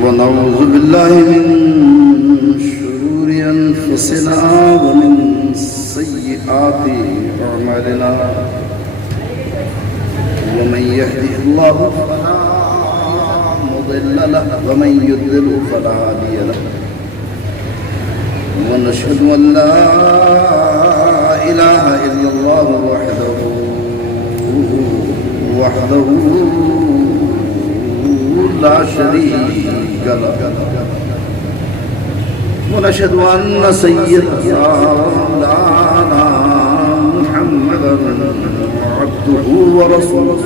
ونعوذ بالله من شرور أنفسنا ومن سيئات أعمالنا ومن يهده الله فلا مضل له ومن يضلل فلا هادي له ونشهد أن لا إله إلا الله وحده لا شريك له ونشهد أن سيدنا مولانا محمدا عبده ورسوله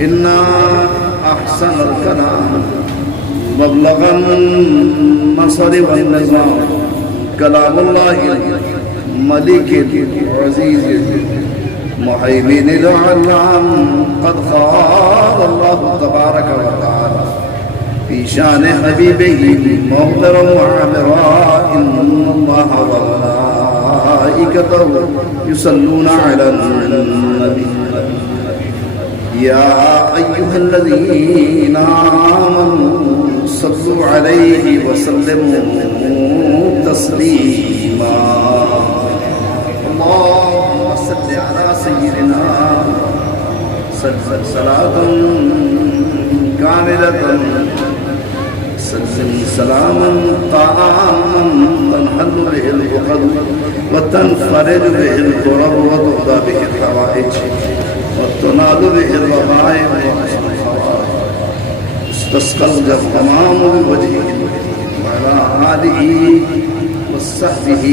إن أحسن الكلام مبلغ النصر والنظام كلام الله ملك العزيز محيمن العلام قد قال الله تبارك وتعالى في شان حبيبه محترم وعامرا إن الله وملائكته يصلون على النبي يا أيها الذين آمنوا صلوا عليه وسلموا تسليما اللهم صل على سيدنا صلاة كاملة سلم سلاما طعاما تنحل به العقد وتنفرج به الكرب وتقضى به الحوائج وتنال به الرغائب استسقى الغمام بوجهه وعلى آله وصحبه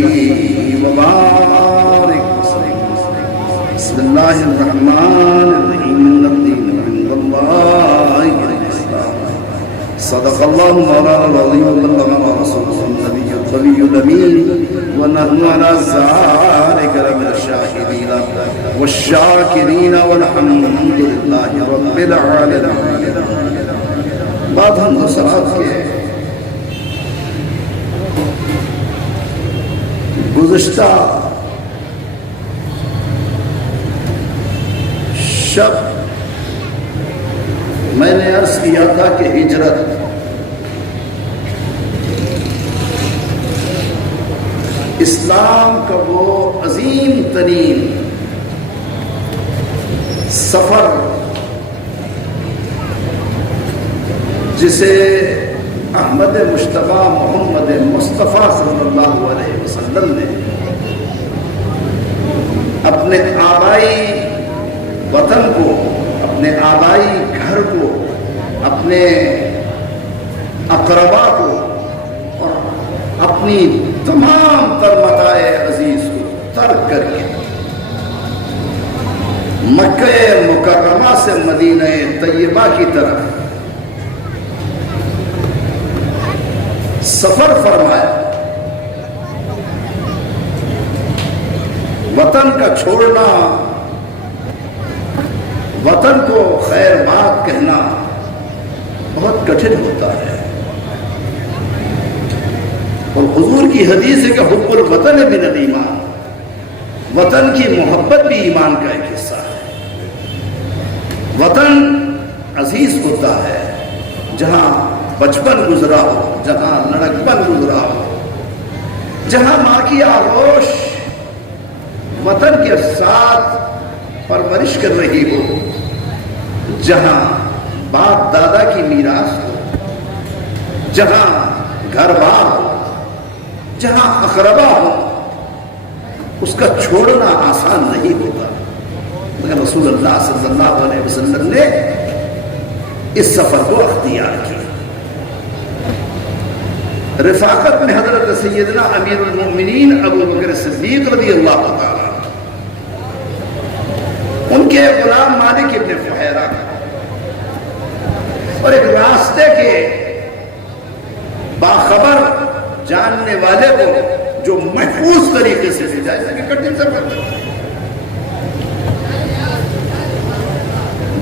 وبارك وسلم بسم الله الرحمن الرحيم إن الدين عند الله الإسلام صدق الله مولانا العظيم وبلغنا رسوله النبي القوي الأمين ونحن على ذلك لمن الشاهدين والشاكرين والحمد لله رب العالمين بعد حمد و ثنا کے گزشتہ شب میں نے عرض کیا تھا کہ ہجرت اسلام کا وہ عظیم ترین سفر جسے احمد مجتبیٰ محمد مصطفیٰ صلی اللہ علیہ وسلم نے اپنے آبائی وطن کو، اپنے آبائی گھر کو، اپنے اقربا کو اور اپنی تمام تر متاع عزیز کو ترک کر کے مکہ مکرمہ سے مدینہ طیبہ کی طرف سفر فرمایا۔ وطن کا چھوڑنا، وطن کو خیر بات کہنا بہت کٹھن ہوتا ہے، اور حضور کی حدیث ہے کہ حب الوطن من الایمان، وطن کی محبت بھی ایمان کا ایک حصہ ہے۔ وطن عزیز ہوتا ہے جہاں بچپن گزرا ہو، جہاں لڑکپن گزرا ہو، جہاں ماں کی آغوش وطن کے ساتھ پرورش کر رہی ہو، جہاں باپ دادا کی میراث ہو، جہاں گھر بار ہو، جہاں اقربا ہو، اس کا چھوڑنا آسان نہیں ہوتا، مگر رسول اللہ صلی اللہ علیہ وسلم نے اس سفر کو اختیار کیا۔ رفاقت میں حضرت سیدنا امیر المؤمنین ابو بکر صدیق رضی اللہ تعالیٰ، ان کے غلام مالک ابن فہیرہ اور ایک راستے کے باخبر جاننے والے کو جو محفوظ طریقے سے بھیجا، کہ کٹھن سفر تھا،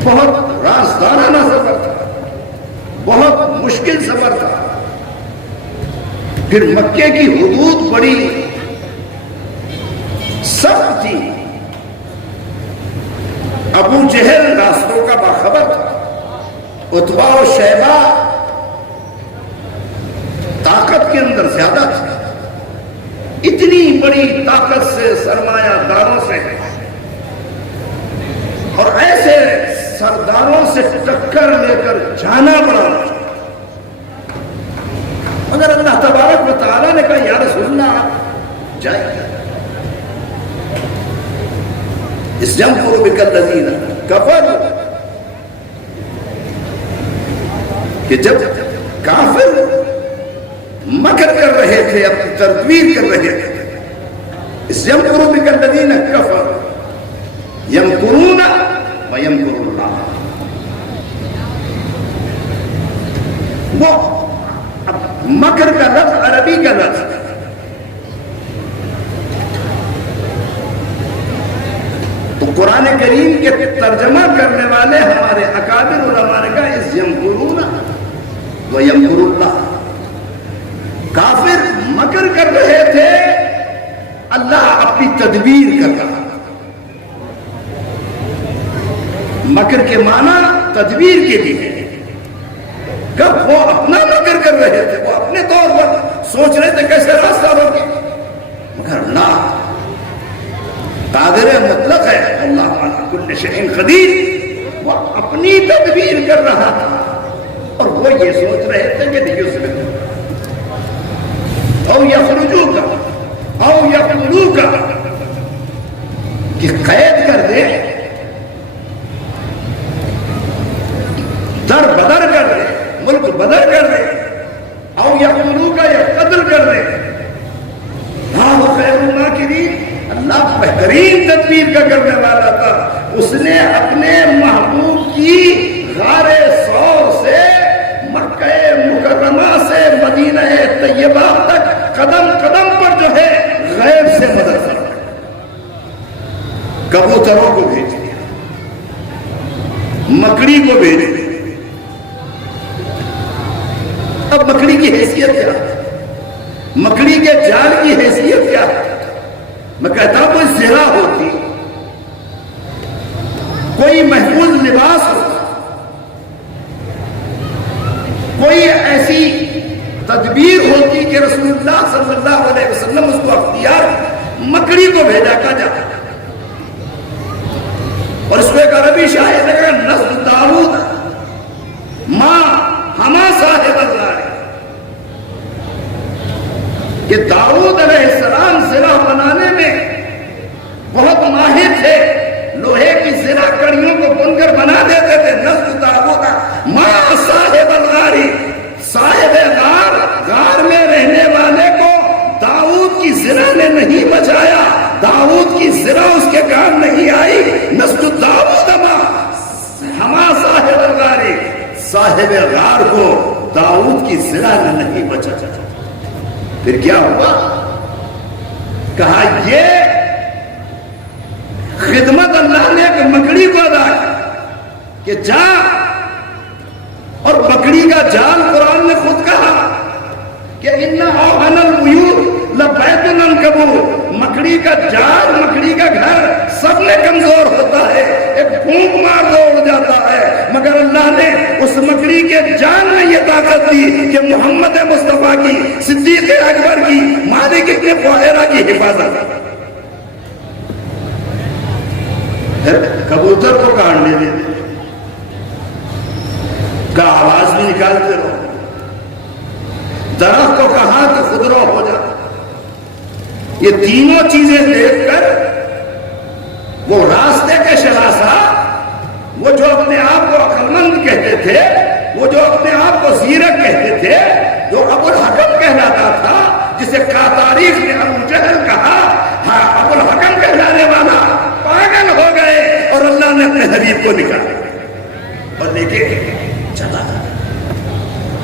بہت رازدارانہ سفر تھا، بہت مشکل سفر تھا۔ پھر مکے کی حدود بڑی سخت تھی، ابو جہل راستوں کا باخبر تھا، عتبہ و شیبہ طاقت کے اندر زیادہ تھے، اتنی بڑی طاقت سے، سرمایہ داروں سے اور ایسے سرداروں سے ٹکر لے کر جانا پڑا، مگر اللہ تبارک و تعالیٰ نے کہا یا رسول اللہ آپ جائیں، اس يمكر بك الذين كفروا، کہ جب کافر مکر کر رہے تھے، اپنی تدبیر کر رہے تھے، اس يمكر بك الذين كفروا يمكرون ويمكر الله، وہ مکر کا لفظ عربی کا لفظ، تو قرآن کریم کے ترجمہ کرنے والے ہمارے اکابر علماء نے کہا اس یمکرون و یمکر اللہ، کافر مکر کر رہے تھے، اللہ اپنی تدبیر کر رہا، مکر کے معنی تدبیر کے لیے، کب وہ اپنا مکر کر رہے تھے، وہ اپنے طور پر سوچ رہے تھے کیسے راستہ روکے، مگر اللہ قادر مطلق ہے، اللہ علی کل شیء قدیر، وہ اپنی تدبیر کر رہا تھا، اور وہ یہ سوچ رہے تھے کہ لیسبتوا او یخرجوک او یقتلوک، کہ قید کر دے، در بدر کر دے، ملک بدر کر دے، او یقتلوک یا قتل کر دے، ہاں خیر الماکرین، اللہ بہترین تدبیر کا کرنے والا تھا، اس نے اپنے محبوب کی غار ثور سے مکہ مکرمہ سے مدینہ طیبہ تک قدم قدم پر جو ہے غیب سے مدد کر، کبوتروں کو بھیج دیا، مکڑی کو بھیج دیا، اب مکڑی کی حیثیت کیا، مکڑی کے جال کی حیثیت کیا، میں کہتا ہوں کوئی زرہ ہوتی، کوئی محفوظ لباس ہوتا، کوئی ایسی تدبیر ہوتی کہ رسول اللہ صلی اللہ علیہ وسلم اس کو اختیار مکڑی کو بھیجا کا جاتا، اور اس کو ایک عربی شاعر نے کہا نسل داؤد ماں ہما صاحب اللہ، کہ داؤد علیہ السلام زرہ بنانے میں بہت ماہر تھے، لوہے کی زرہ کڑیوں کو بن کر بنا دیتے تھے، نسل داؤد ماں صاحب الغار، صاحب غار، غار میں رہنے والے کو داؤد کی زرہ نے نہیں بچایا، داؤد کی زرہ اس کے کام نہیں آئی، نسل داؤد ہما صاحب الغار، صاحب غار کو داؤد کی زرہ نے نہیں بچایا، پھر کیا ہوا، کہا یہ خدمت اللہ نے ایک مکڑی کو ادا کی کہ جا، اور مکڑی کا جال قرآن نے خود کہا کہ اِنَّ أَوْهَنَ الْبُيُوتِ لَبَيْتُ الْعَنْكَبُوتِ، مکڑی کا جال، مکڑی کا گھر سب میں کمزور ہوتا ہے، ایک پھونک مار دو اڑ جاتا ہے، مگر اللہ نے اس مکڑی کے جان میں یہ طاقت دی کہ محمد مصطفیٰ کی، صدیق اکبر کی، مالک ابن فوائرہ کی حفاظت، کبوتر کو کاٹنے دے کا آواز بھی نکالتے رہو، درخت کو کہا کہ خودرو ہو جا، یہ تینوں چیزیں دیکھ کر وہ راستے کے شناسا، وہ جو اپنے آپ کو عقلمند کہتے تھے، وہ جو اپنے آپ کو زیرک کہتے تھے، جو ابو الحکم کہلاتا تھا، جسے تاریخ نے ابو جہل کہا، ہاں ابو الحکم کہلانے والا پاگل ہو گئے، اور اللہ نے اپنے حبیب کو نکالا اور لے کے چلا۔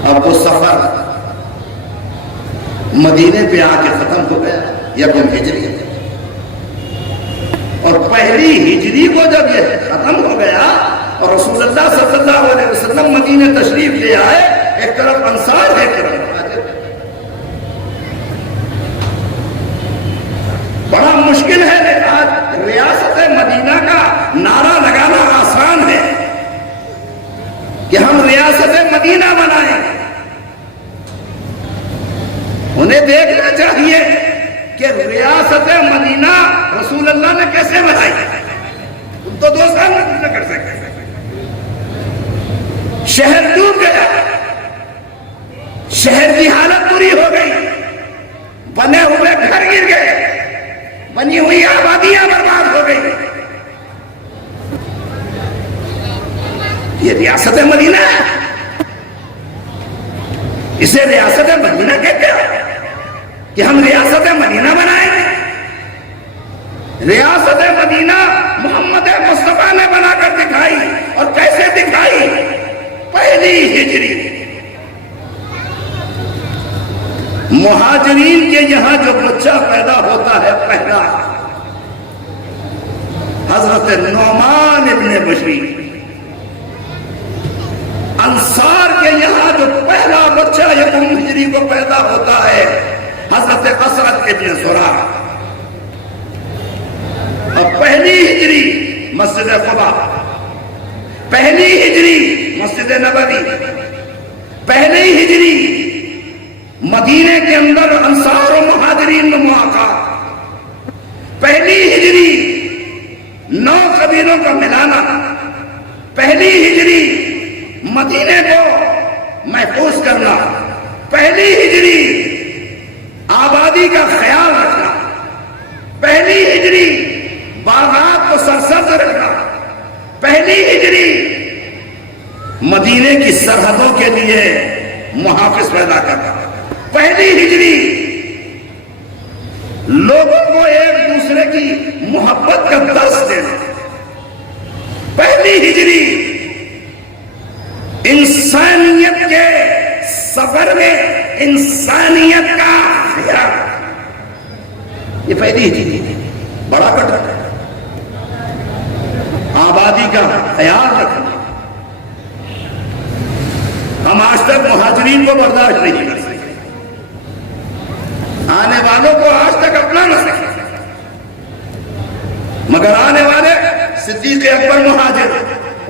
اب وہ سفر مدینے پہ آ کے ختم ہو گیا، یکم ہجری، اور پہلی ہجری کو جب یہ ختم ہو گیا اور رسول اللہ صلی اللہ علیہ وسلم مدینے تشریف لے آئے، ایک طرف انصار ہے، ایک طرف مہاجر، بڑا مشکل ہے، آج ریاست مدینہ کا نعرہ لگانا آسان ہے کہ ہم ریاست مدینہ بنائیں. انہیں دیکھنا چاہیے کہ ریاست مدینہ رسول اللہ نے کیسے بنائی. تم تو 2 سال میں کچھ نہ کر سکتے. شہر ڈوب گیا, شہر کی حالت بری ہو گئی, بنے ہوئے گھر گر گئے, بنی ہوئی آبادیاں برباد ہو گئی. یہ ریاست مدینہ ہے, اسے ریاست مدینہ کہتے ہیں کہ ہم ریاست مدینہ بنائیں گے. ریاست مدینہ محمد مصطفیٰ نے بنا کر دکھائی, اور کیسے دکھائی؟ پہلی ہجری. مہاجرین کے یہاں جو بچہ پیدا ہوتا ہے پہلا, حضرت نعمان ابن بشیر. انصار کے یہاں جو پہلا بچہ یکم ہجری کو پیدا ہوتا ہے حضرت اسعد ابن زرارہ. اور پہلی ہجری مسجد قباء, پہلی ہجری مسجد نبوی, پہلی ہجری مدینے کے اندر انصار و مہاجرین میں مواقع, پہلی ہجری 9 قبیلوں کا ملانا, پہلی ہجری مدینے کو محفوظ کرنا, پہلی ہجری آبادی کا خیال رکھنا, پہلی ہجری باغات کو سرسبز رکھنا, پہلی ہجری مدینے کی سرحدوں کے لیے محافظ پیدا کرنا, پہلی ہجری لوگوں کو ایک دوسرے کی محبت کا درس دینا, پہلی ہجری انسانیت کے سفر میں انسانیت کا خیال. یہ پہلی ہجری بڑا کٹا ہے, آبادی کا خیال رکھنا. ہم آج تک مہاجرین کو برداشت نہیں کر سکے, آنے والوں کو آج تک اپنا نہ سکے, مگر آنے والے صدیق اکبر مہاجر,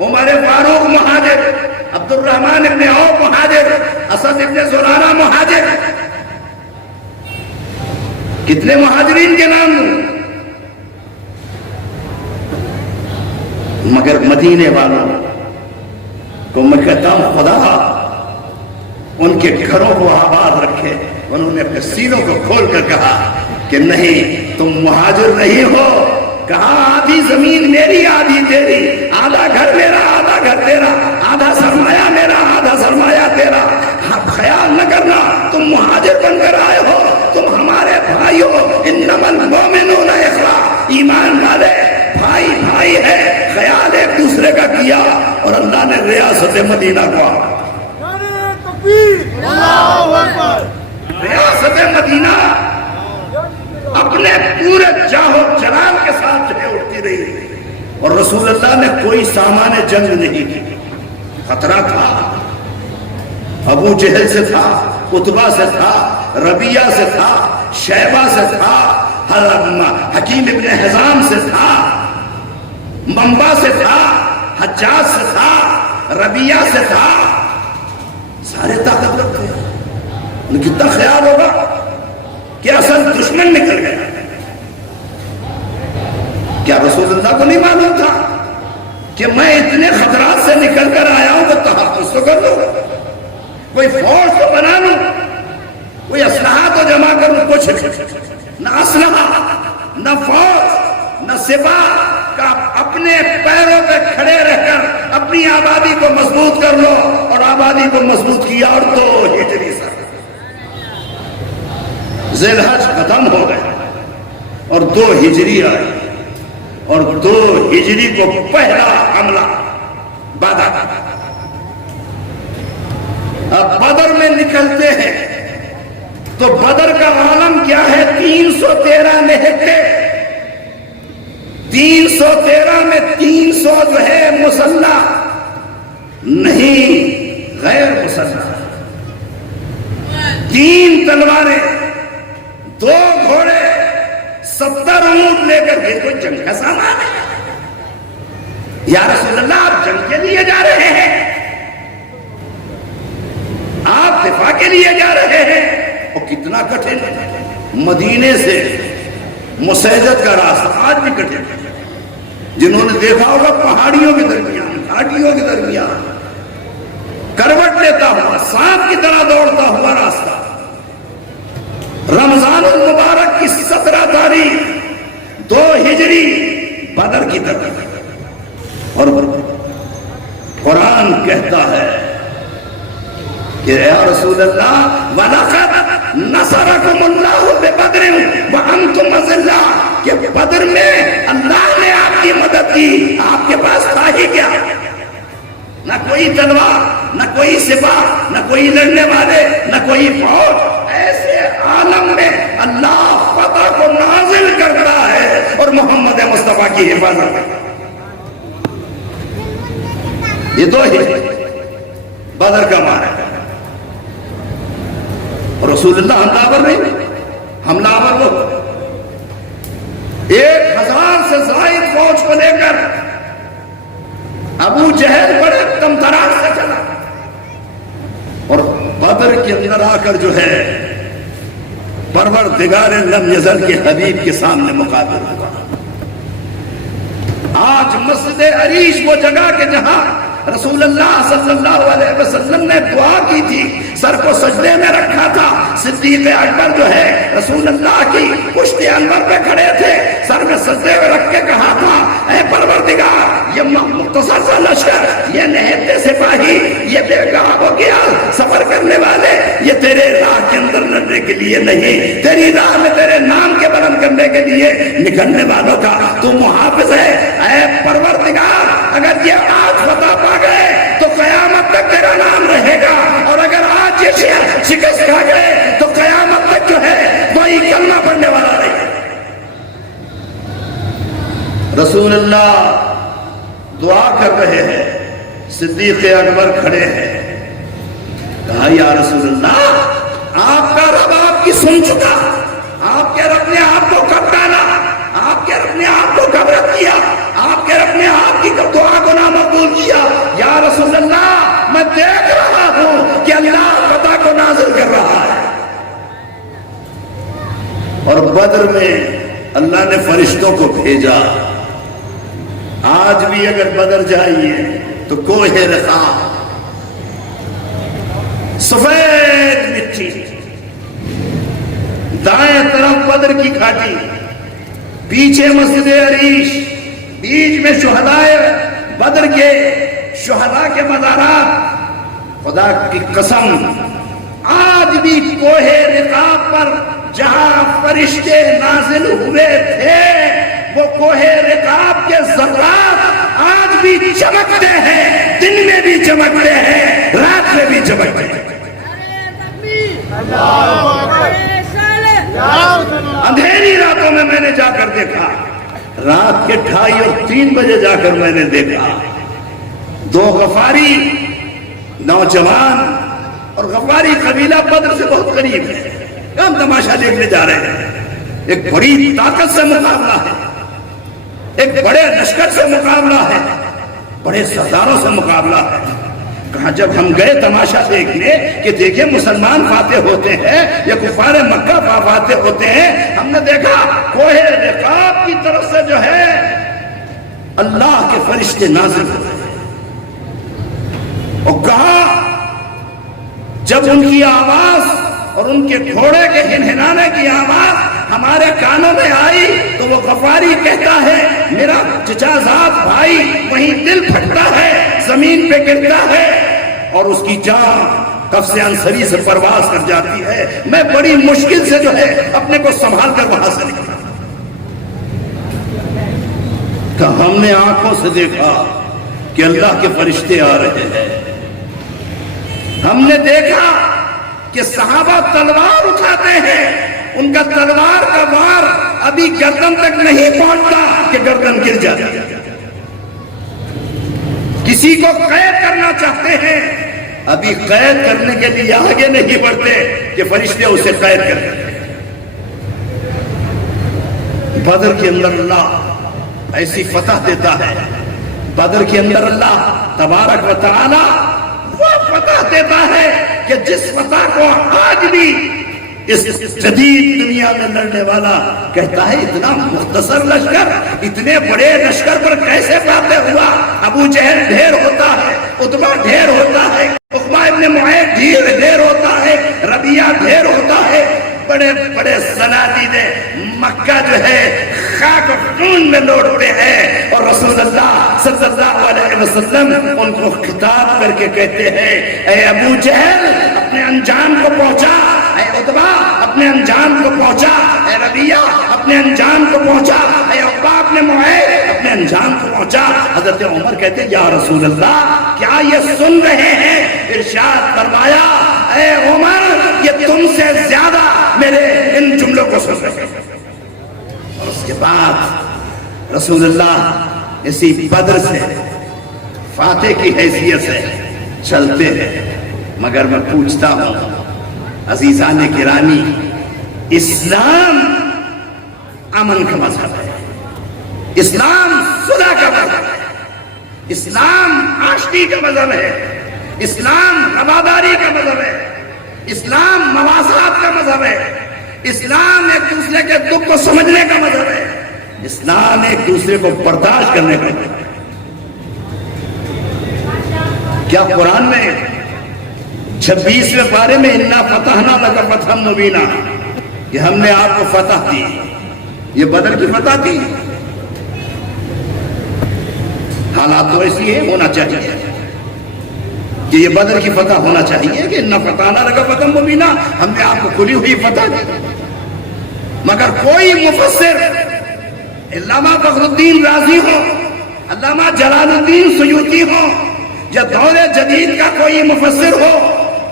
عمر فاروق مہاجر, عبد الرحمن ابن عوف مہاجر, اسد ابن زرارہ مہاجر. کتنے مہاجرین کے نام ہوں, مگر مدینے والوں کو میں کہتا ہوں خدا ان کے گھروں کو آباد رکھے. انہوں نے اپنے سینوں کو کھول کر کہا کہ نہیں تم مہاجر نہیں ہو, کہا آدھی زمین میری آدھی تیری, آدھا گھر میرا آدھا گھر تیرا, آدھا سرمایہ میرا آدھا سرمایہ تیرا. خیال نہ کرنا تم مہاجر بن کر آئے ہو, تم ہمارے بھائی ہو. انما المؤمنون اخوہ, ایمان والے بھائی بھائی ہے. خیال ایک دوسرے کا کیا اور اللہ نے ریاست مدینہ کو, ریاست مدینہ اپنے پورے جاہ و جلال کے ساتھ جو ہے اٹھتی رہی. اور رسول اللہ نے کوئی سامان جنگ نہیں کی. خطرہ تھا, ابو جہل سے تھا, عتبہ سے تھا, ربیعہ سے تھا, شیبہ سے تھا, حکیم ابن حزام سے تھا, منبع سے تھا, حجاج سے تھا, ربیعہ سے تھا. سارے طاقتور تھے. انہیں کتنا خیال ہوگا کہ اصل دشمن نکل گیا. کیا رسول اللہ کو نہیں معلوم تھا کہ میں اتنے خطرات سے نکل کر آیا ہوں تو تحفظ تو کر لوں, کوئی فوج تو بنا لوں, کوئی اسلحہ تو جمع کروں. کچھ نہ اسلحہ نہ فوج نہ سپاہ, کا اپنے پیروں پہ کھڑے رہ کر اپنی آبادی کو مضبوط کر لو. اور آبادی کو مضبوط کیا اور 2 ہجری سر ذی الحج ختم ہو گئے اور 2 ہجری آئی. اور 2 ہجری کو پہلا حملہ بدر. اب بدر میں نکلتے ہیں تو بدر کا عالم کیا ہے؟ 313 نہتے, 313 میں 300 جو ہے مسلح نہیں, غیر مسلح. 3 تلواریں, 2 گھوڑے, 70 اونٹ لے کر یہ کوئی جنگ کا سامان ہے؟ یا رسول اللہ آپ جنگ کے لیے جا رہے ہیں؟ کے لیے جا رہے ہیں، اور کتنا کٹھن، مدینے سے مسیجد کا راستہ آج بھی کٹھن ہے۔ جنہوں نے دیکھا ہوگا پہاڑیوں کے درمیان، گھاٹیوں کے درمیان کروٹ لیتا ہوا، سانپ کی طرح دوڑتا ہوا راستہ، رمضان المبارک کی 17 تاریخ 2 ہجری بدر کی طرف، اور قرآن کہتا ہے کہ یا رسول اللہ وَلَقَدْ نَصَرَكُمُ اللَّهُ بِبَدْرٍ وَأَنْتُمْ أَذِلَّةٌ، کہ بدر میں اللہ نے آپ کی مدد کی، آپ کے پاس تھا ہی کیا، نہ کوئی تلوار، نہ کوئی سپاہ، نہ کوئی لڑنے والے، نہ کوئی فوج۔ ایسے عالم میں اللہ فتح کو نازل کرتا ہے اور محمد مصطفیٰ کی حفاظت کرتا ہے۔ یہ تو ہی بدر کا مارکہ، رسول اللہ حملہ آور نہیں، حملہ آور وہ 1000 سے زائد فوج کو لے کر ابو جہل بڑے تمتراش سے چلا، اور بدر کے اندر آ کر جو ہے پروردگار لم یزل کے حبیب کے سامنے مقابل ہوا۔ آج مسجد عریش وہ جگہ کہ جہاں رسول اللہ صلی اللہ علیہ وسلم نے دعا کی تھی، سر کو سجدے میں رکھا تھا، صدیق اکبر جو ہے رسول اللہ کی پشت انور پہ کھڑے تھے، سر میں سجدے میں رکھ کے کہا تھا اے پروردگار، یہ مختصر سا لشکر، یہ نہتے سپاہی، یہ بے گاہ ہو گیا سفر کرنے والے، یہ تیرے راہ کے اندر لڑنے کے لیے نہیں، تیری راہ میں تیرے نام کے بلند کرنے کے لیے نکلنے والوں کا تو محافظ ہے۔ اے پروردگار، اگر یہ آج فتح پا گئے تو قیامت تک تیرا نام رہے گا، اور اگر آج یہ شکست کھا گئے تو قیامت تک جو ہے کوئی کلمہ پڑھنے والا نہیں۔ رسول اللہ دعا کر رہے ہیں، صدیق اکبر کھڑے ہیں، کہا یا رسول اللہ، آپ کا رب آپ کی سن چکا، آپ کے رب نے آپ کو کب ڈالا، آپ کے رب نے آپ کو کب رد کیا، آپ کے رب نے آپ کی دعا کو نامقبول کیا۔ یا رسول اللہ، میں دیکھ رہا ہوں کہ اللہ فتح کو نازل کر رہا ہے۔ اور بدر میں اللہ نے فرشتوں کو بھیجا۔ آج بھی اگر بدر جائیے تو کوہ رقاع، سفید مٹی، دائیں طرف بدر کی گھاٹی، پیچھے مسجد عریش، بیچ میں شہدائے بدر کے شہداء کے مزارات۔ خدا کی قسم، آج بھی کوہ رقاع پر جہاں فرشتے نازل ہوئے تھے، وہ کوہ رقاع کے ذرات آج بھی چمکتے ہیں، دن میں بھی چمکتے ہیں، رات میں بھی چمکتے ہیں۔ اندھیری راتوں میں نے جا کر دیکھا، رات کے 2:30 اور 3 بجے جا کر میں نے دیکھا، 2 غفاری نوجوان، اور غفاری قبیلہ بدر سے بہت قریب ہے، ہم تماشا دیکھنے جا رہے ہیں۔ ایک بڑی طاقت سے مقابلہ ہے، ایک بڑے لشکر سے مقابلہ ہے، بڑے سرداروں سے مقابلہ ہے۔ کہاں جب ہم گئے تماشا دیکھنے کہ دیکھیں مسلمان فاتح ہوتے ہیں یا کفار مکہ فاتح ہوتے ہیں، ہم نے دیکھا کوہ رقاع کی طرف سے جو ہے اللہ کے فرشتے نازل ہوتے ہیں، اور کہا جب ان کی آواز اور ان کے گھوڑے کے ہنہنانے کی آواز ہمارے کانوں میں آئی تو وہ غفاری کہتا ہے میرا چچا زاد بھائی وہیں دل پھٹتا ہے، زمین پہ گرتا ہے، اور اس کی جان قفص انصری سے پرواز کر جاتی ہے۔ میں بڑی مشکل سے جو ہے اپنے کو سنبھال کر وہاں سے نکلا، کہ ہم نے آنکھوں سے دیکھا کہ اللہ کے فرشتے آ رہے ہیں، ہم نے دیکھا کہ صحابہ تلوار اٹھاتے ہیں، ان کا تلوار کا وار ابھی گردن تک نہیں پہنچتا کہ گردن گر جاتی ہے، کسی کو قید کرنا چاہتے ہیں، ابھی قید کرنے کے لیے آگے نہیں بڑھتے کہ فرشتے اسے قید کرتے ہیں۔ بدر کے اندر اللہ ایسی فتح دیتا ہے، بدر کے اندر اللہ تبارک و تعالی وہ فتح دیتا ہے کہ کہ جس فتح کو آج بھی اس جدید دنیا میں لڑنے والا کہتا ہے اتنا مختصر لشکر اتنے بڑے لشکر پر کیسے فاتح ہوا؟ ابو جہل ڈھیر ہوتا ہے، عتبہ ڈھیر ہوتا ہے، عقبہ ابن معیط ڈھیر ہوتا ہے، ربیعہ ڈھیر ہوتا ہے، بڑے بڑے صنادید مکہ جو ہے خاک و خون میں لوٹتے ہیں، اور رسول اللہ صلی اللہ علیہ وسلم ان کو خطاب کر کے کہتے ہیں اے ابو جہل اپنے انجام کو پہنچا، اے عتبہ اپنے انجام کو پہنچا، اے ربیعہ اپنے انجام کو پہنچا، اے عقبہ اپنے معیط اپنے انجام کو پہنچا۔ حضرت عمر کہتے ہیں یا رسول اللہ کیا یہ سن رہے ہیں؟ ارشاد فرمایا اے عمر یہ تم سے زیادہ میرے ان جملوں کو سن رہے ہیں۔ اور اس کے بعد رسول اللہ اسی بدر سے فاتح کی حیثیت سے چلتے ہیں، مگر میں پوچھتا ہوں عزیزان گرامی، اسلام امن کا مذہب ہے، اسلام صلح کا مذہب ہے، اسلام آشتی کا مذہب ہے، اسلام رواداری کا مذہب ہے، اسلام مواصلات کا مذہب ہے، اسلام ایک دوسرے کے دکھ کو سمجھنے کا مذہب ہے، اسلام ایک دوسرے کو برداشت کرنے کا مذہب ہے۔ کیا قرآن میں 26ویں پارے میں انا فتحنا لک فتحا مبینا کہ ہم نے آپ کو فتح دی، یہ بدر کی فتح تھی؟ حالات تو ایسی ہے، ہونا چاہیے کہ یہ بدر کی فتح ہونا چاہیے کہ انا فتحنا لک فتحا مبینا، ہم نے آپ کو کھلی ہوئی فتح دی۔ مگر کوئی مفسر، علامہ فخر الدین رازی ہو، علامہ جلال الدین سیوطی ہو، یا دور جدید کا کوئی مفسر ہو،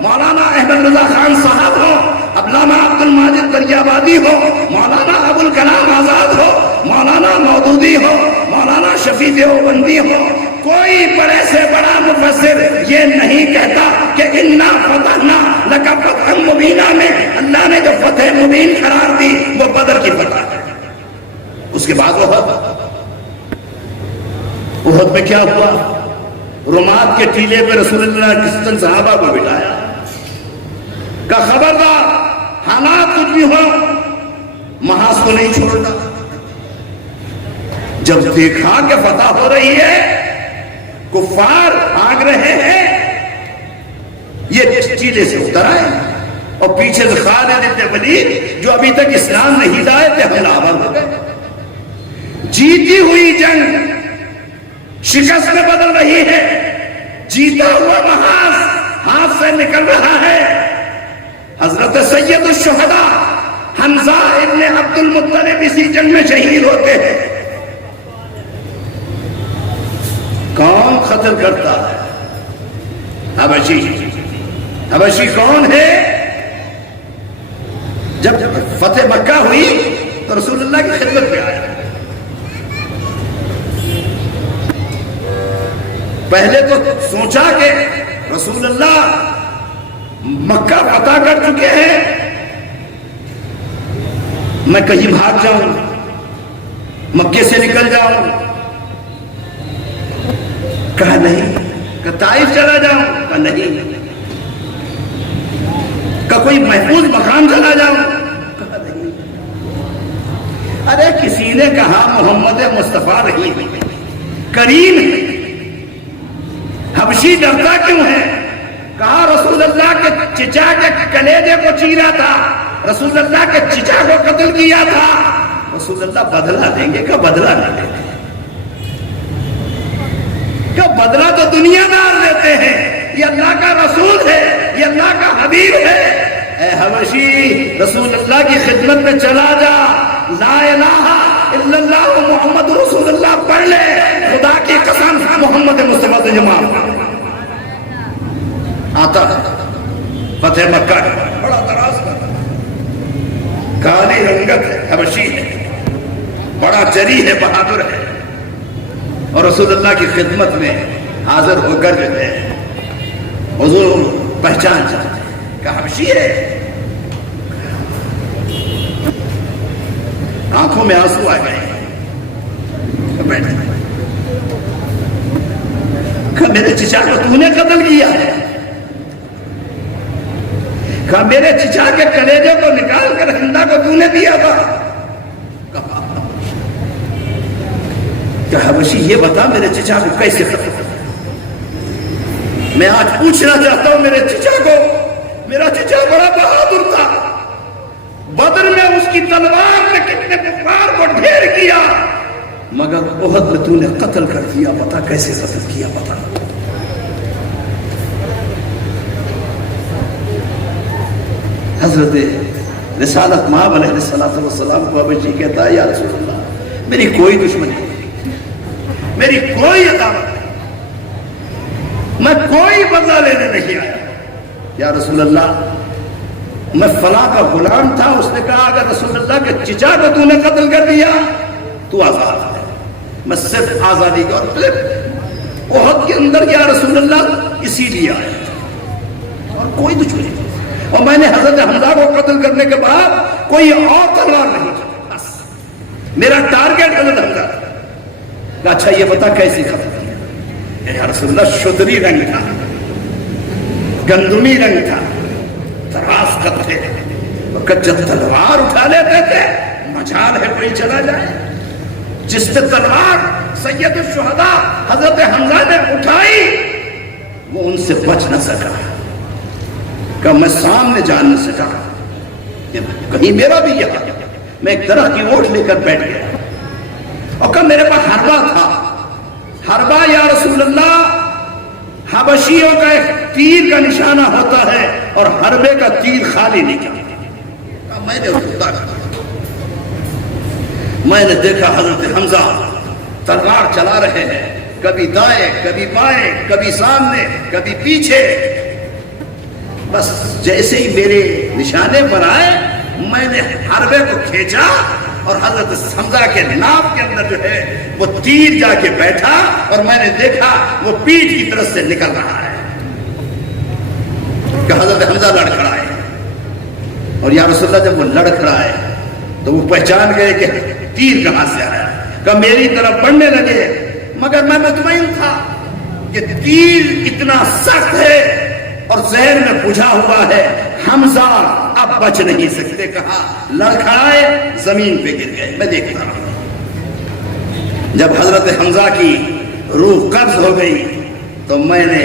مولانا احمد رضا خان صاحب ہو، علامہ عبد الماجد دریابادی ہو، مولانا ابو الکلام آزاد ہو، مولانا مودودی ہو، مولانا شفیع دیوبندی ہو، کوئی بڑے سے بڑا مفسر یہ نہیں کہتا کہ انا فتحنا لک فتحا مبینا میں اللہ نے جو فتح مبین قرار دی وہ بدر کی فتح ہے۔ اس کے بعد احد میں کیا ہوا؟ رماد کے ٹیلے پہ رسول اللہ نے کس صحابہ کو بٹھایا، کا خبردار حالات کچھ بھی ہو محاذ کو نہیں چھوڑنا۔ جب دیکھا کہ فتح ہو رہی ہے، کفار بھاگ رہے ہیں، یہ ٹیلے سے اتر آئے اور پیچھے سے خالد ابن ولید جو ابھی تک اسلام نہیں لائے تھے حملہ آور ہو گئے۔ جیتی ہوئی جنگ شکست میں بدل رہی ہے، جیتا ہوا محاذ ہاتھ سے نکل رہا ہے۔ حضرت سید الشہداء حمزہ ابن عبد المطلب اسی جنگ میں شہید ہوتے ہیں۔ کون قتل کرتا ہے؟ حبشی۔ حبشی کون ہے؟ جب فتح مکہ ہوئی تو رسول اللہ کی خدمت میں آیا، پہلے تو سوچا کہ رسول اللہ مکہ فتح کر چکے ہیں، میں کہیں بھاگ جاؤں، مکے سے نکل جاؤں، کہا نہیں، کہ طائف چلا جاؤں، کہا نہیں، کہ کوئی محفوظ مقام چلا جاؤں، کہا نہیں۔ ارے کسی نے کہا محمد مصطفیٰ رہی کریم ہے، حبشی ڈرتا کیوں ہے؟ کہا رسول اللہ کے چچا کے کلیجے کو چیرا تھا، رسول اللہ کے چچا کو قتل کیا تھا، رسول اللہ بدلہ دیں گے کہ بدلہ نہ دیں گے؟ کہ بدلہ تو دنیا دار دیتے ہیں، یہ اللہ کا رسول ہے، یہ اللہ کا حبیب ہے۔ اے حبشی رسول اللہ کی خدمت میں چلا جا، لا الہ الا اللہ محمد رسول اللہ پڑھ لے، خدا کی قسم محمد مصطفیٰ سے جماعت آتا ہے۔ فتح مکہ بڑا دراز کا، کالی رنگت ہے، حبشی ہے، بڑا جری ہے، بہادر ہے، اور رسول اللہ کی خدمت میں حاضر ہو کر جو ہے حضور پہچان جاتے ہیں کہ حبشی ہے۔ آنکھوں میں آنسو آ گئے، کہ میرے چچا کو تو نے قتل کیا ہے، کہا میرے چچا کے کلیجے کو نکال کر ہندا کو تو نے دیا تھا. کہ حبشی یہ بتا میرے چچا کو کیسے ختم کر. میں آج پوچھنا چاہتا ہوں میرے چچا کو. میرا چچا بڑا بہادر تھا. بدر میں اس کی تلوار نے کتنے کفار کو ڈھیر کیا, مگر احد میں تو نے قتل کر دیا. بتا کیسے قتل کیا بتا. حضرت رسالت مآب علیہ السلام کو حبشی کہتا ہے یا رسول اللہ میری کوئی دشمنی نہیں, میری کوئی عداوت نہیں, میں کوئی بدلہ لینے نہیں آیا. یا رسول اللہ میں فلاں کا غلام تھا. اس نے کہا اگر رسول اللہ کے چچا کو تو نے قتل کر دیا تو آزاد ہے. میں صرف آزادی کا, اور پھر احد کے اندر یا رسول اللہ اسی لیے آیا اور کوئی دشمنی نہیں. اور میں نے حضرت حمزہ کو قتل کرنے کے بعد کوئی اور تلوار نہیں چلا, بس میرا ٹارگیٹ حضرت حمزہ تھا. اچھا یہ بتا کیسے ختم کیا. یا رسول اللہ شدری رنگ تھا, گندمی رنگ تھا, تراس خط تھے, جب تلوار اٹھا لیتے تھے مجال ہے کوئی چلا جائے. جس پہ تلوار سید الشہداء حضرت حمزہ نے اٹھائی وہ ان سے بچ نہ سکا. کہ میں سامنے جان نہ سکا, کہیں میرا بھی یہاں. میں ایک طرح کی اوٹ لے کر بیٹھ گیا اور کہ میرے پاس حربہ تھا. حربہ یا رسول اللہ حبشیوں کا ایک تیر کا نشانہ ہوتا ہے اور حربے کا تیر خالی نکلا. میں نے دیکھا حضرت حمزہ تلوار چلا رہے ہیں, کبھی دائیں کبھی بائیں, کبھی سامنے کبھی پیچھے. بس جیسے ہی میرے نشانے پر آئے میں نے حربے کو کھینچا اور حضرت حمزہ کے ناف کے اندر جو ہے وہ تیر جا کے بیٹھا اور میں نے دیکھا وہ پیٹھ کی طرف سے نکل رہا ہے. کہ حضرت حمزہ لڑ کھڑا ہے. اور یا رسول اللہ جب وہ لڑ کھڑا ہے تو وہ پہچان گئے کہ تیر کہاں سے آیا. کہ میری طرف بڑھنے لگے, مگر میں مطمئن تھا کہ تیر اتنا سخت ہے اور ذہن میں بجھا ہوا ہے حمزہ اب بچ نہیں سکتے. کہا لڑکھڑائے زمین پہ گر گئے. میں دیکھتا ہوں جب حضرت حمزہ کی روح قبض ہو گئی تو میں نے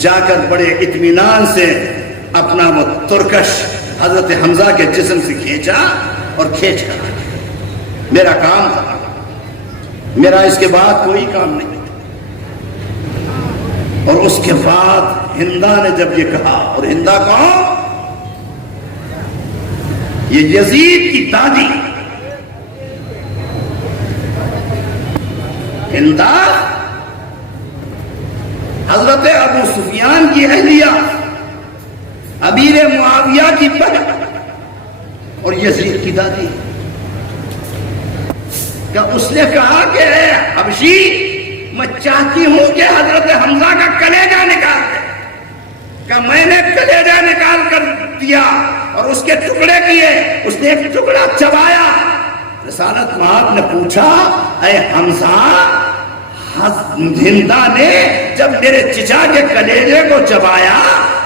جا کر بڑے اطمینان سے اپنا وہ ترکش حضرت حمزہ کے جسم سے کھینچا اور کھینچ کر میرا کام تھا. میرا اس کے بعد کوئی کام نہیں. اور اس کے بعد ہندا نے جب یہ کہا, اور ہندا کون؟ یہ یزید کی دادی ہندا, حضرت ابو سفیان کی اہلیہ, امیر معاویہ کی بہن اور یزید کی دادی. کہ اس نے کہا کہ اے حبشی میں چاہتی ہوں کہ حضرت حمزہ کا کلیجہ نکال دے. کہ میں نے کلیجہ نکال کر دیا اور اس کے ٹکڑے کیے. اس نے ایک ٹکڑا چبایا. رسالت مآب نے پوچھا اے حمزہ, ہندا نے جب میرے چچا کے کلیجے کو چبایا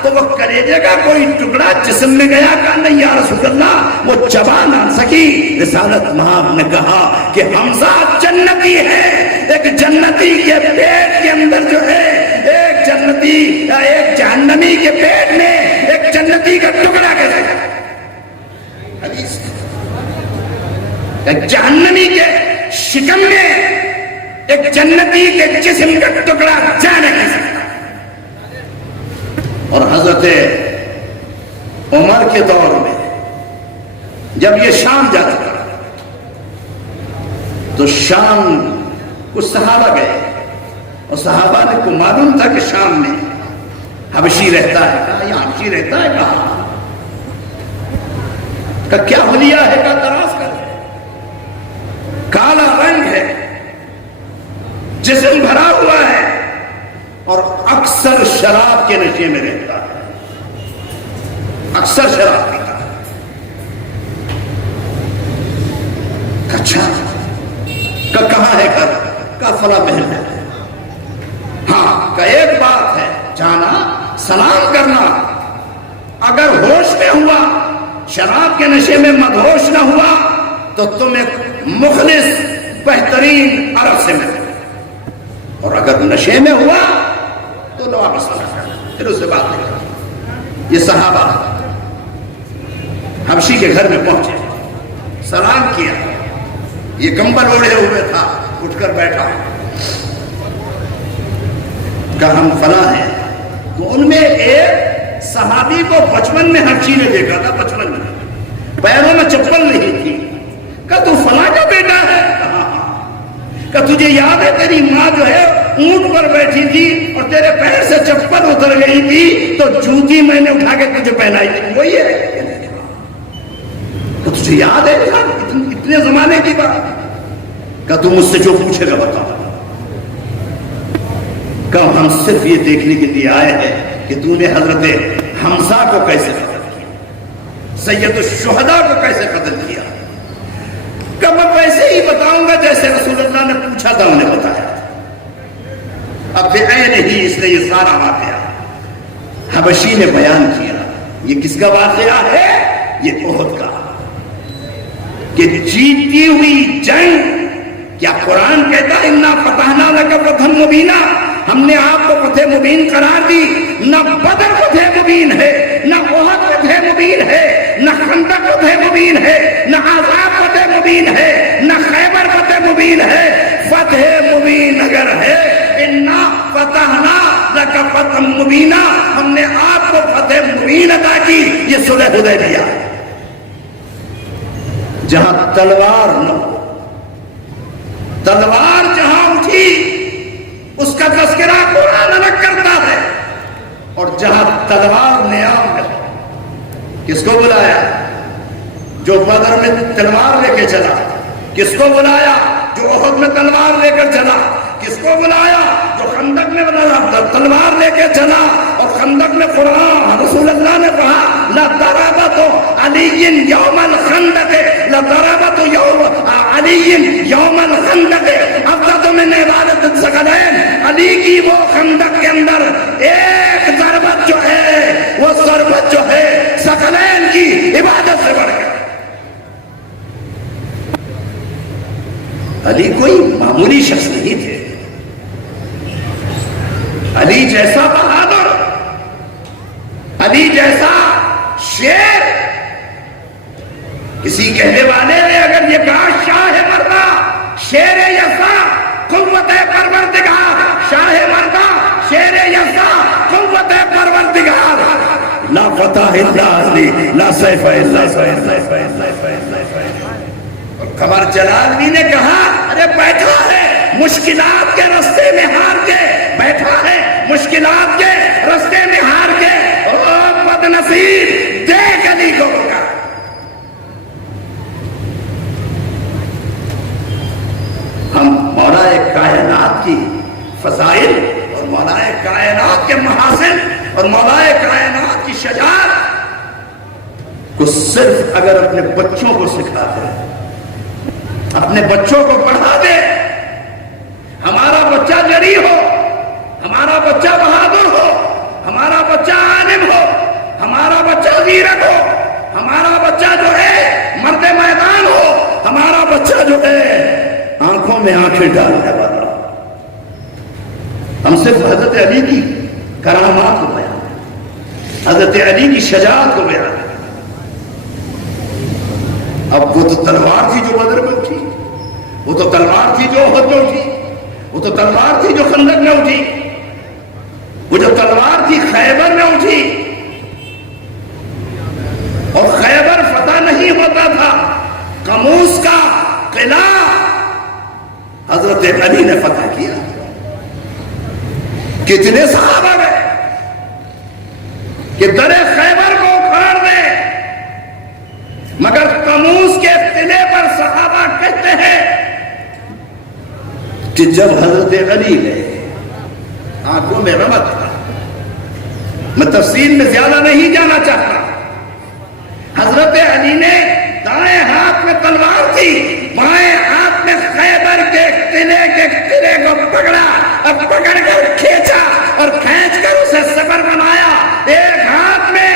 تو وہ کلیجے کا کوئی ٹکڑا جسم میں گیا؟ کہا نہیں یا رسول اللہ وہ چبا نہ سکی. رسالت مآب نے کہا کہ حمزہ جنتی ہے. ایک جنتی کے پیٹ کے اندر جو ہے ایک جنتی ایک جہنمی کے پیٹ میں ایک جنتی کا ٹکڑا کیسے گیا؟ حدیث ایک جہنمی کے شکم میں ایک جنتی کے جسم کا ٹکڑا جا نہیں سکتا. اور حضرت عمر کے دور میں جب یہ شام جاتا تو شام کچھ صحابہ گئے اور صحابہ نے کو معلوم تھا کہ شام میں حبشی رہتا ہے. کہا یہ حبشی رہتا ہے کہاں؟ کہ کیا حلیہ ہے؟ کا تراس کر کالا رنگ ہے, جسم بھرا ہوا ہے اور اکثر شراب کے نشے میں رہتا ہے, اکثر شراب پیتا ہے. اچھا کہ کہاں ہے گھر؟ کا فلاں محل ہے. ہاں کہ ایک بات ہے, جانا سلام کرنا, اگر ہوش میں ہوا، شراب کے نشے میں مدہوش نہ ہوا تو تم ایک مخلص بہترین عرب سے ملے، اور اگر نشے میں ہوا تو لو واپس پھر اس سے بات نہیں کریں۔ یہ صحابہ حبشی کے گھر میں پہنچے، سلام کیا، یہ کمبل اوڑھے ہوئے تھا، اٹھ کر بیٹھا، کہا ہم فلاں ہیں۔ تو ان میں ایک صحابی کو بچپن میں حبشی نے دیکھا تھا، بچپن میں پیروں میں چپل نہیں تھی، کہا تو فلاں کا بیٹا ہے؟ کہ تجھے یاد ہے تیری ماں جو ہے اونٹ پر بیٹھی تھی اور تیرے پیر سے چپل اتر گئی تھی تو جوتی میں نے اٹھا کے تجھے پہنائی تھی، وہی ہے؟ کہ تجھے یاد ہے اتنے زمانے کی بات؟ کہ تم مجھ سے جو پوچھے گا بتا۔ کہ ہم صرف یہ دیکھنے کے لیے آئے ہیں کہ تو نے حضرت حمزہ کو کیسے قتل کیا، سید الشہداء کو کیسے قتل کیا۔ کہ میں ویسے ہی بتاؤں گا جیسے رسول اللہ نے پوچھا تھا انہیں بتایا۔ اب بعین ہی اس نے یہ سارا واقعہ حبشی نے بیان کیا۔ یہ کس کا واقعہ ہے؟ یہ احد کا، کہ جیتی ہوئی جنگ، کیا قرآن کہتا ہے انا فتحنا لک فتحا مبینا، ہم نے آپ کو فتح مبین قرار دی؟ نہ بدر فتح مبین ہے، نہ احد فتح مبین ہے، نہ خندق فتح مبین ہے، نہ احزاب فتح مبین ہے، نہ خیبر فتح مبین ہے۔ فتح مبین اگر ہے، انا فتحنا لک فتحا مبینا، ہم نے آپ کو فتح مبین عطا کی، یہ صلح حدیبیہ ہے۔ جہاں تلوار نہ ہو، تلوار جہاں اٹھی اس کا تذکرہ قرآن الگ کرتا ہے، اور جہاں تلوار نیام ہے، کس کو بلایا؟ جو بدر میں تلوار لے کے چلا۔ کس کو بلایا؟ جو احد میں تلوار لے کر چلا۔ کس کو بلایا؟ جو خندق میں تلوار لے کے چلا، اور خندق میں قرآن رسول اللہ نے کہا لَضَرَبَتُ عَلِيٍّ يَوْمَ الْخَنْدَقِ لَضَرَبَتُ عَلِيٍّ يَوْمَ الْخَنْدَقِ أَفْضَلُ مِنْ عِبَادَةِ الثَّقَلَيْنِ۔ علی کی وہ خندق کے اندر ایک ضربت جو ہے، وہ ضربت جو ہے ثقلین کی عبادت سے بڑھ گئی۔ علی کوئی معمولی شخص نہیں تھے، علی جیسا بہادر، علی جیسا شیر۔ کسی کہنے والے نے اگر یہ کہا شاہ مردہ شیر یسا قوت پروردگار، شاہ مردہ شیر یسا قوت پروردگار، لا فتح الا علی لا سیف الا قمر جلالی نے کہا ارے بیٹھا ہے مشکلات کے رستے میں ہار کے، بیٹھا ہے مشکلات کے رستے میں ہار کے، او بد نصیب دیکھ علی کو ہوگا۔ ہم مولا کائنات کی فضائل اور مولا کائنات کے محاسن اور مولا کائنات کی شجاعت کو صرف اگر اپنے بچوں کو سکھا دے، اپنے بچوں کو پڑھا دے، ہمارا بچہ جری ہو، ہمارا بچہ بہادر ہو، ہمارا بچہ عالم ہو، ہمارا بچہ زیرک ہو، ہمارا بچہ جو ہے مرد میدان ہو، ہمارا بچہ جو ہے آنکھوں میں آنکھیں ڈالنے والا۔ ہم صرف حضرت علی کی کرامات کو بیان کریں، حضرت علی کی شجاعت کو بیان کریں۔ اب وہ تو تلوار تھی جو بدر میں اٹھی، وہ تو تلوار تھی جو احد میں اٹھی، وہ تو تلوار تھی جو خندق میں اٹھی، وہ جو تلوار تھی خیبر میں اٹھی، اور خیبر فتح نہیں ہوتا تھا، قموس کا قلعہ حضرت علی نے فتح کیا۔ کتنے صحابہ گئے کہ در خیبر کو اکھاڑ دے، مگر قموس کے قلعے پر صحابہ کہتے ہیں کہ جب حضرت علی گئے آنکھوں میں رمت تھا۔ میں تفصیل میں زیادہ نہیں جانا چاہتا۔ حضرت علی نے دائیں ہاتھ میں تلوار تھی، بائیں ہاتھ میں خیبر کے قلعے کو پکڑا اور پکڑ کر کھینچا اور کھینچ کر اسے سفر بنایا۔ ایک ہاتھ میں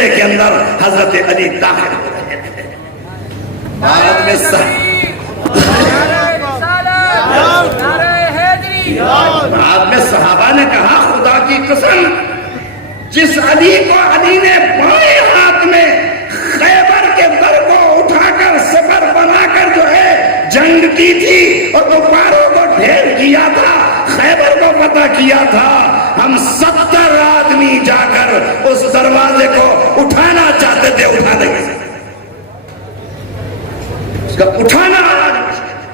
قلعے کے اندر حضرت علی داخل ہو رہے تھے. بعد میں صحابہ نے کہا خدا کی قسم جس علی کو علی نے بائیں ہاتھ میں خیبر کے در کو اٹھا کر سفر بنا کر جو ہے جنگ کی تھی اور کفاروں کو ڈھیر کیا تھا, خیبر کو فتح کیا تھا, ہم 70 آدمی جا کر اس دروازے کو اٹھانا چاہتے تھے, اٹھا دیں گے. اس کا اٹھانا آج مشکل ہے.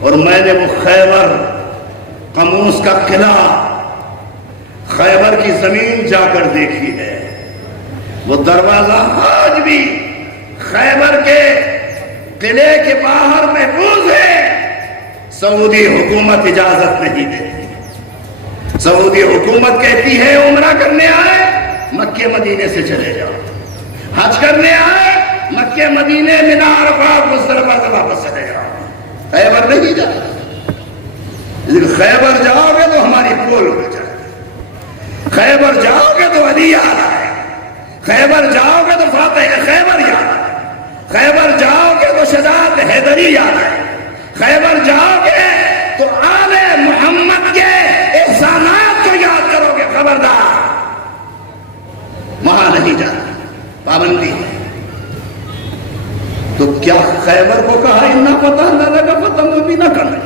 اور میں نے وہ خیبر قموس کا قلعہ, خیبر کی زمین جا کر دیکھی ہے. وہ دروازہ آج بھی خیبر کے قلعے کے باہر محفوظ ہے. سعودی حکومت اجازت نہیں دیتی. سعودی حکومت کہتی ہے عمرہ کرنے آئے مکے مدینے سے چلے جاؤ, حج کرنے آئے مکے مدینے منا عرفات مزدلفہ سے واپس چلے جاؤ, خیبر نہیں جاؤ. خیبر جاؤ گے تو ہماری پول ہو جائے, خیبر جاؤ گے تو علی یاد آئے, خیبر جاؤ گے تو فاتح خیبر یاد آئے, خیبر جاؤ گے تو شجاعت حیدری یاد آئے, خیبر جاؤ گے تو آل محمد کے احسانات کو یاد کرو گے. خبردار وہاں نہیں جانا, پابندی ہے. تو کیا خیبر کو کہا انہا پتہ نہ لگا پتہ بھی نہ کرنا,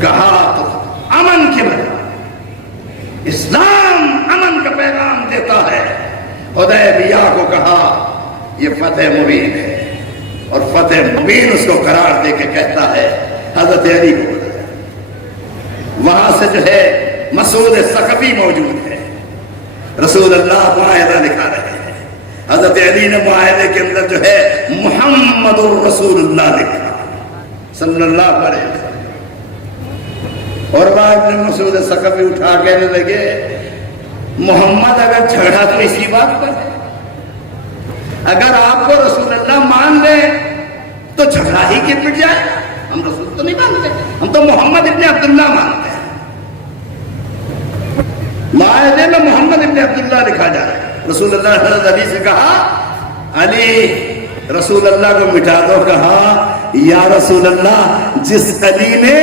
کہا تو امن کی وجہ, اسلام امن کا پیغام دیتا ہے. حدیبیہ کو کہا یہ فتح مبین ہے, اور فتح مبین اس کو قرار دے کے کہتا ہے حضرت علی کو. وہاں سے جو ہے مسعود ثقفی موجود ہے, رسول اللہ معاہدہ لکھا رہے ہیں. حضرت علی نے معاہدے کے اندر جو ہے محمد رسول اللہ لکھا صلی اللہ علیہ وسلم. اور بعد میں مسعود ثقفی اٹھا کہنے لگے محمد اگر جھگڑا تو اسی بات پر ہے, اگر آپ کو رسول اللہ مان لیں تو جھگڑا ہی کی پٹ جائے. ہم رسول تو نہیں مانتے, ہم تو محمد ابن عبداللہ مانتے ہیں. معاہدے میں محمد ابن عبداللہ لکھا جا رہا ہے. رسول اللہ حضرت علی سے کہا علی رسول اللہ کو مٹا دو. کہا یا رسول اللہ جس علی نے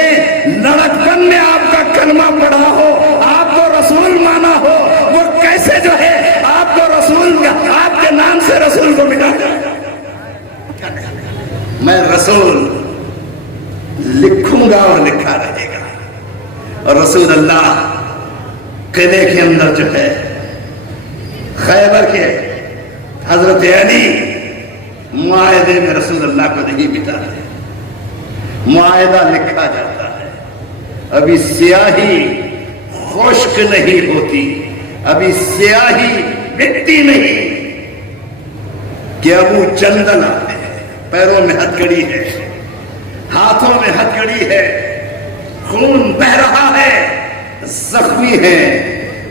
لڑکپن میں آپ کا کلمہ پڑھا ہو, آپ کو رسول مانا ہو, وہ کیسے جو ہے آپ کو رسول آپ کے نام سے رسول کو مٹا دے. میں رسول لکھوں گا اور لکھا رہے گا. اور رسول اللہ قلعے کے اندر جو ہے خیبر کے حضرت علی معاہدے میں رسول اللہ کو نہیں مٹاتے, معاہدہ لکھا جاتا ہے. ابھی سیاہی خشک نہیں ہوتی, ابھی سیاہی مٹی نہیں کہ ابو جندل آتے ہیں, پیروں میں ہتھکڑی ہے, ہاتھوں میں ہتھکڑی ہے, خون بہ رہا ہے, زخمی ہے.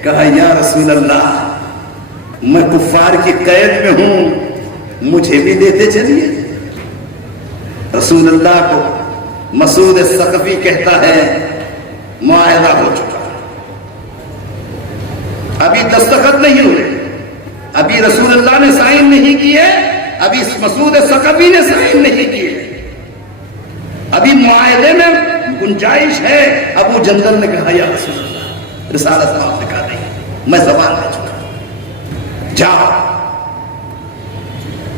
کہا یا رسول اللہ میں کفار کی قید میں ہوں, مجھے بھی دیتے چلیے. رسول اللہ کو مسعود ثقفی کہتا ہے معاہدہ ہو چکا, ابھی دستخط نہیں ہوئے, ابھی رسول اللہ نے سائن نہیں کیے, ابھی مسعود ثقفی نے سائن نہیں کیے, ابھی معاہدے میں گنجائش ہے. ابو جندل نے کہا یا رسول اللہ رسالت معاف لکھا نہیں, میں زبان دے چکا, جاؤ.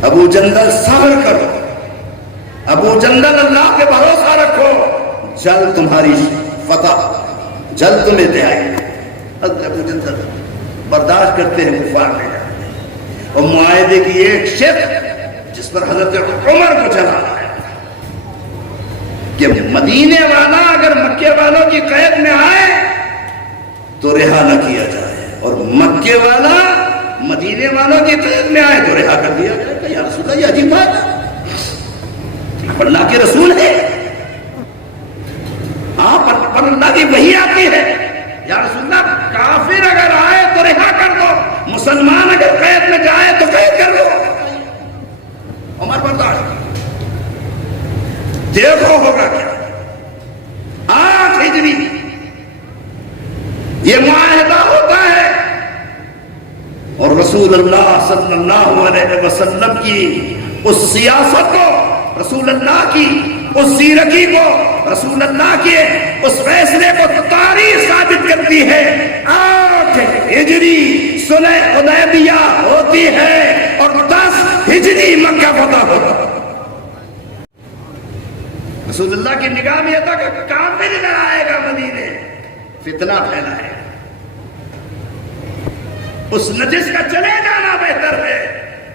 ابو جندل صبر کرو, ابو جندل اللہ پہ بھروسہ رکھو, جلد تمہاری فتح, جلد تمہیں دے آئے. حضرت ابو جندل برداشت کرتے ہیں, کفار لے جاتے ہیں. اور معاہدے کی ایک شرط جس پر حضرت عمر کو چلا رہا ہے کہ مدینے والا اگر مکے والوں کی قید میں آئے تو رہا نہ کیا جائے, اور مکے والا مدینے والوں کی قید میں آئے تو رہا کر دیا جائے. یا رسول اللہ یہ عجیب بات ہے, اللہ کے رسول ہے, آپ پر اللہ کی وحی آتی ہے. یا رسول اللہ کافر اگر آئے تو رہا کر دو, مسلمان اگر قید میں جائے تو قید کر دو. عمر برداشت دیکھو ہوگا کیا. 8 ہجری یہ معاہدہ ہوتا ہے اور رسول اللہ صلی اللہ علیہ وسلم کی اس سیاست کو، رسول اللہ کی اس زیرکی کو، رسول اللہ کے اس فیصلے کو تاریخ ثابت کرتی ہے۔ 8 ہجری صلح حدیبیہ ہوتی ہے اور 10 ہجری مکہ فتح ہوتا ہے۔ رسول اللہ کی نگاہ میں یہ تھا کہ کافر ادھر آئے گا مدینے، فتنہ پھیلائے گا، اس نجس کا چلے جانا بہتر ہے،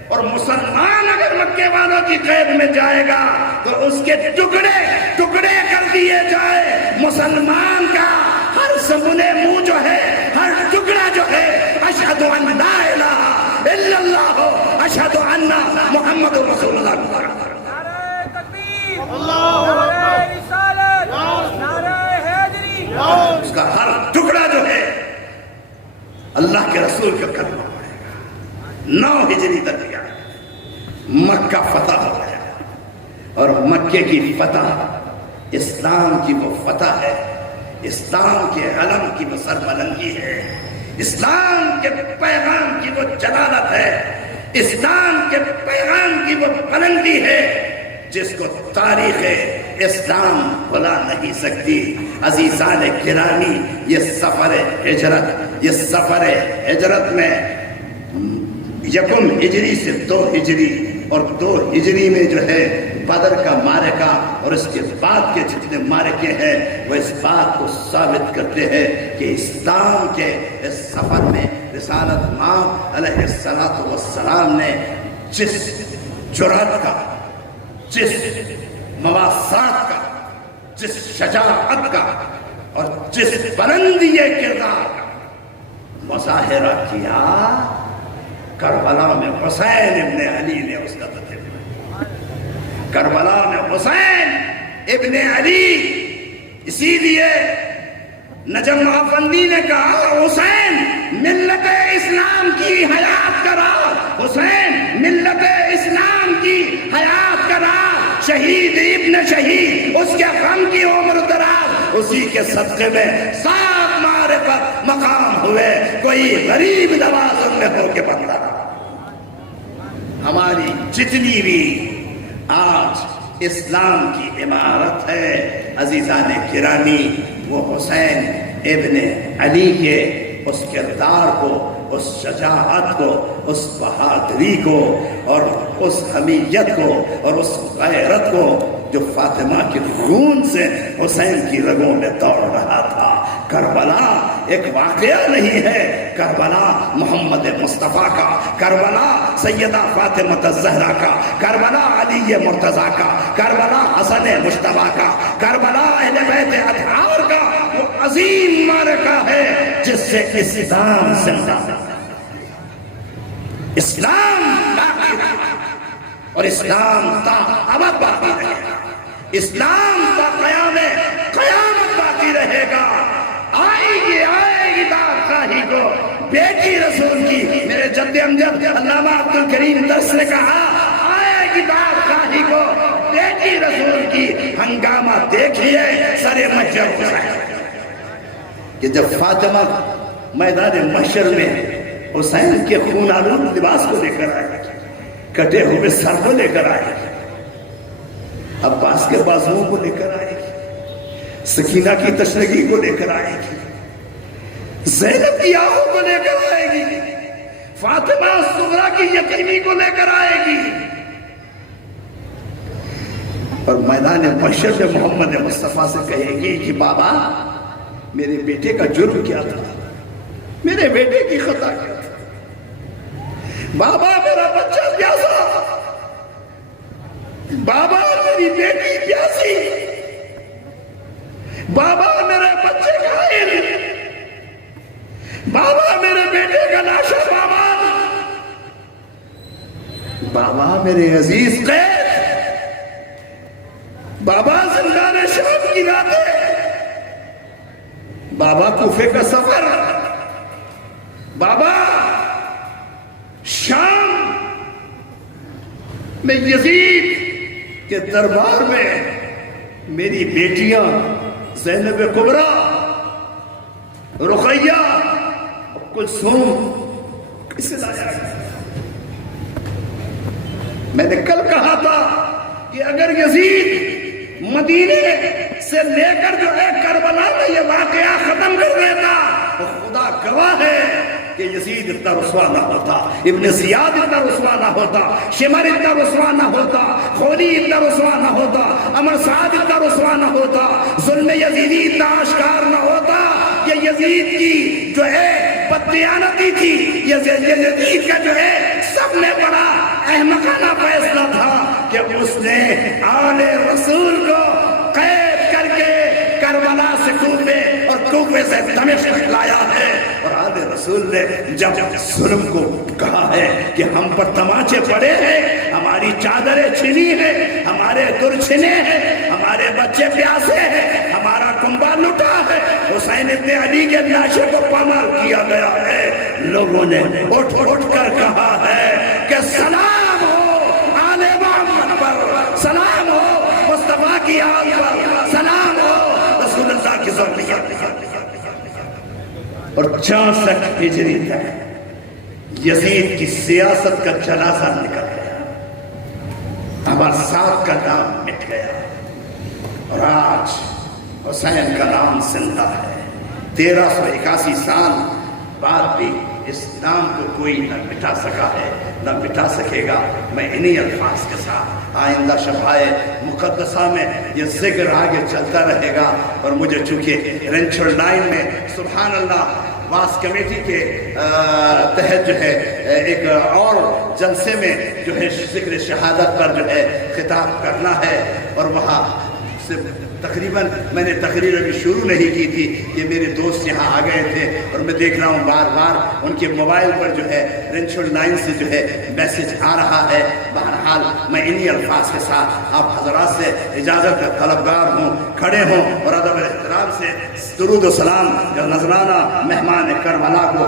اور مسلمان اگر مکے والوں کی قید میں جائے گا تو اس کے ٹکڑے ٹکڑے کر دیے جائے۔ مسلمان کا ہر سمنے منہ جو ہے، ہر ٹکڑا جو ہے، اشہد ان لا الہ الا اللہ اشہد ان محمد رسول اللہ۔ اس کا ہر ٹکڑا جو ہے اللہ کے رسول کا کلمہ پڑے گا۔ 9 ہجری تک گیا، مکہ فتح ہو گیا، اور مکے کی فتح اسلام کی وہ فتح ہے، اسلام کے علم کی وہ سربلندی ہے، اسلام کے پیغام کی وہ جلالت ہے، اسلام کے پیغام کی وہ بلندی ہے جس کو تاریخ اسلام بھلا نہیں سکتی۔ عزیزان گرامی، یہ سفر ہجرت میں 1 ہجری سے 2 ہجری اور 2 ہجری میں جو ہے بدر کا معرکہ اور اس کے بعد کے جتنے معرکے ہیں وہ اس بات کو ثابت کرتے ہیں کہ اسلام کے اس سفر میں رسالت مآب علیہ السلام نے جس جرأت کا، جس مواسات کا، جس شجاعت کا اور جس بلندی کردار کا مظاہرہ کیا، کربلا میں حسین ابن علی نے اس کا تجربہ، کربلا میں حسین ابن علی، اسی لیے نجم افندی نے کہا حسین ملت اسلام کی حیات کا راہ، حسین ملت اسلام کی حیات کا راہ، شہید ابن شہید، اس کے غم کی عمر دراز، اسی کے صدقے میں 7 معرفت مقام ہوئے، کوئی غریب نوازن میں ہو کے بدلا۔ ہماری جتنی بھی آج اسلام کی عمارت ہے عزیزان گرامی، وہ حسین ابن علی کے اس کردار کو، اس شجاعت کو، اس بہادری کو اور اس حمیت کو اور اس غیرت کو جو فاطمہ کے خون سے حسین کی رگوں میں دوڑ رہا تھا۔ کربلا ایک واقعہ نہیں ہے، کربلا محمد مصطفیٰ کا، کربلا سیدہ فاطمہ الزہرا کا، کربلا علی مرتضیٰ کا، کربلا حسن مجتبیٰ کا، کربلا اہل بیت اطہار کا وہ عظیم معرکہ ہے جس سے اسلام زندہ ہے، اسلام باقی رہے اور اسلام تا ابد باقی رہے گا، اسلام تا قیامت باقی رہے گا۔ آئے گی دادخواہی کو بیٹی رسول کی، میرے جد امجد علامہ عبدالکریم درس نے کہا آئے گی دادخواہی کو بیٹی رسول کی، ہنگامہ دیکھیے سر محشر حسین، کہ جب فاطمہ میدان محشر میں حسین کے خون آلود لباس کو لے کر آئے، کٹے ہوئے سر کو لے کر آئے، عباس کے بازوؤں کو لے کر آئے گی، سکینہ کی تشنگی کو لے کر آئے گی، زینب کی آہوں کو لے کر آئے گی، فاطمہ الصغریٰ کی یتیمی کو لے کر آئے گی، اور میدان محشر میں محمد مصطفیٰ سے کہے گی کہ بابا میرے بیٹے کا جرم کیا تھا، میرے بیٹے کی خطا کیا تھا، بابا میرا بچہ پیاسا، بابا میری بیٹی پیاسی، بابا میرے بچے گھائل، بابا میرے بیٹے کا لاشا، بابا میرے عزیز قید، بابا زندان شام کی راتیں، بابا کوفے کا سفر، بابا شام میں یزید کے دربار میں میری بیٹیاں زینب کبریٰ، رقیہ، کلثوم کیسے لایا گیا؟ میں نے کل کہا تھا کہ اگر یزید مدینے سے لے کر جو ہے کربلا میں یہ واقعہ ختم کر دیتا تو خدا گواہ ہے کہ یزید اتنا رسوا نہ ہوتا، ابن زیاد اتنا رسوا نہ ہوتا، شمر اتنا رسوا نہ ہوتا، خولی اتنا رسوا نہ ہوتا، عمر سعد اتنا رسوا نہ ہوتا، ظلم یزیدی اتنا آشکار نہ ہوتا۔ یہ یزید کی جو ہے بددیانتی تھی، یزید کا جو ہے سب نے بڑا احمقانہ فیصلہ تھا کہ اس نے آل رسول کو قید کر کے کربلا سے کوفے اور کوفے سے دمشق لایا ہے۔ اور آل رسول نے جب ظلم کو کہا ہے کہ ہم پر تماچے پڑے ہیں، ہماری چادریں چھنی ہیں، ہمارے در چھنے ہیں، ہمارے بچے پیاسے ہیں، ہمارا کنبہ لٹا ہے، حسین ابن علی کے لاشے کو پامال کیا گیا ہے، لوگوں نے اٹھ اٹھ کر کہا ہے کہ سلام ہو آل محمد پر، سلام ہو مصطفیٰ کی آل پر، سلام ہو رسول اللہ کی ذریت۔ اور 64 ہجری تک یزید کی سیاست کا جنازہ نکل گیا، عمر سعد کا نام مٹ گیا، اور آج حسین کا نام زندہ ہے۔ 1381 سال بعد بھی اس نام کو کوئی نہ مٹا سکا ہے، نہ مٹا سکے گا۔ میں انہی الفاظ کے ساتھ آئندہ شفائے مقدسہ میں یہ ذکر آگے چلتا رہے گا، اور مجھے چونکہ رینچر لائن میں سبحان اللہ واس کمیٹی کے تحت جو ہے ایک اور جلسے میں جو ہے ذکر شہادت پر جو ہے خطاب کرنا ہے، اور وہاں سے تقریباً میں نے تقریر ابھی شروع نہیں کی تھی کہ میرے دوست یہاں آ گئے تھے، اور میں دیکھ رہا ہوں بار بار ان کے موبائل پر جو ہے رینچر لائن سے جو ہے میسج آ رہا ہے۔ بہرحال میں انہی الفاظ کے ساتھ آپ حضرات سے اجازت کا طلبگار ہوں، کھڑے ہوں اور ادب احترام سے درود و سلام نذرانہ مہمان کربلا کو